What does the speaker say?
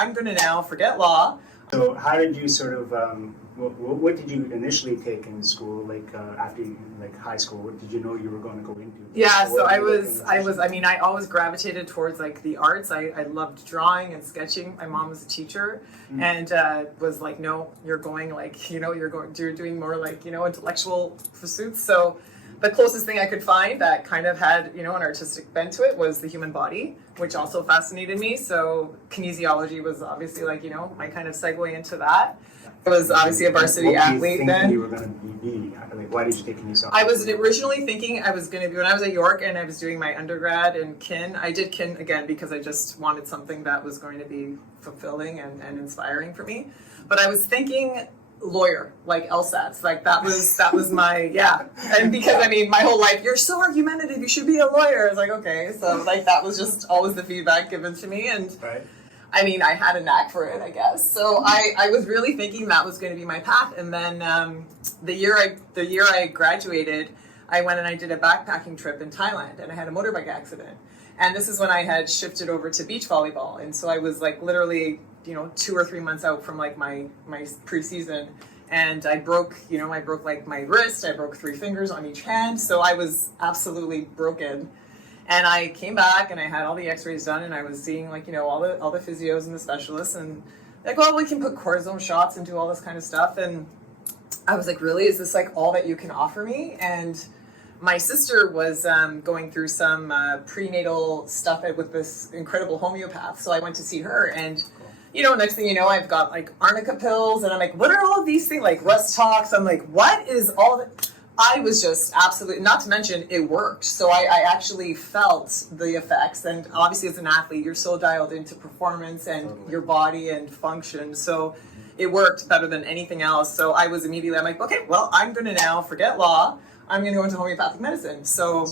I'm going to now forget law. So how did you sort of, what did you initially take in school, like after you, like high school? What did you know you were going to go into? Yeah, so I mean, I always gravitated towards like the arts. I loved drawing and sketching. My mom was a teacher and was like, no, you're going like, you're doing more like, intellectual pursuits. So the closest thing I could find that kind of had, an artistic bent to it was the human body, which also fascinated me. So kinesiology was obviously like, my kind of segue into that. I was obviously a varsity athlete then. You were going to be? Like, why did you take kinesiology? I was originally thinking I was going to be, when I was at York and I was doing my undergrad in kin, I did kin again because I just wanted something that was going to be fulfilling and inspiring for me. But I was thinking lawyer, like LSATs, like that was my, yeah. And because I mean, my whole life, you're so argumentative, you should be a lawyer. I was like, okay. So like that was just always the feedback given to me. And right. I mean, I had a knack for it, I guess. So I was really thinking that was going to be my path. And then the year I graduated, I went and I did a backpacking trip in Thailand and I had a motorbike accident. And this is when I had shifted over to beach volleyball. And so I was like literally 2 or 3 months out from like my preseason, and I broke like my wrist. I broke 3 fingers on each hand, so I was absolutely broken. And I came back and I had all the X-rays done, and I was seeing like all the physios and the specialists, and like, well, we can put cortisone shots and do all this kind of stuff. And I was like, really, is this like all that you can offer me? And my sister was going through some prenatal stuff with this incredible homeopath, so I went to see her. And next thing you know, I've got like arnica pills, and I'm like, what are all of these things? Like Rust Tox. I'm like, what is all that? I was just absolutely, not to mention it worked. So I actually felt the effects. And obviously as an athlete, you're so dialed into performance and your body and function. So it worked better than anything else. So I was immediately, I'm like, okay, well, I'm going to now forget law. I'm going to go into homeopathic medicine. So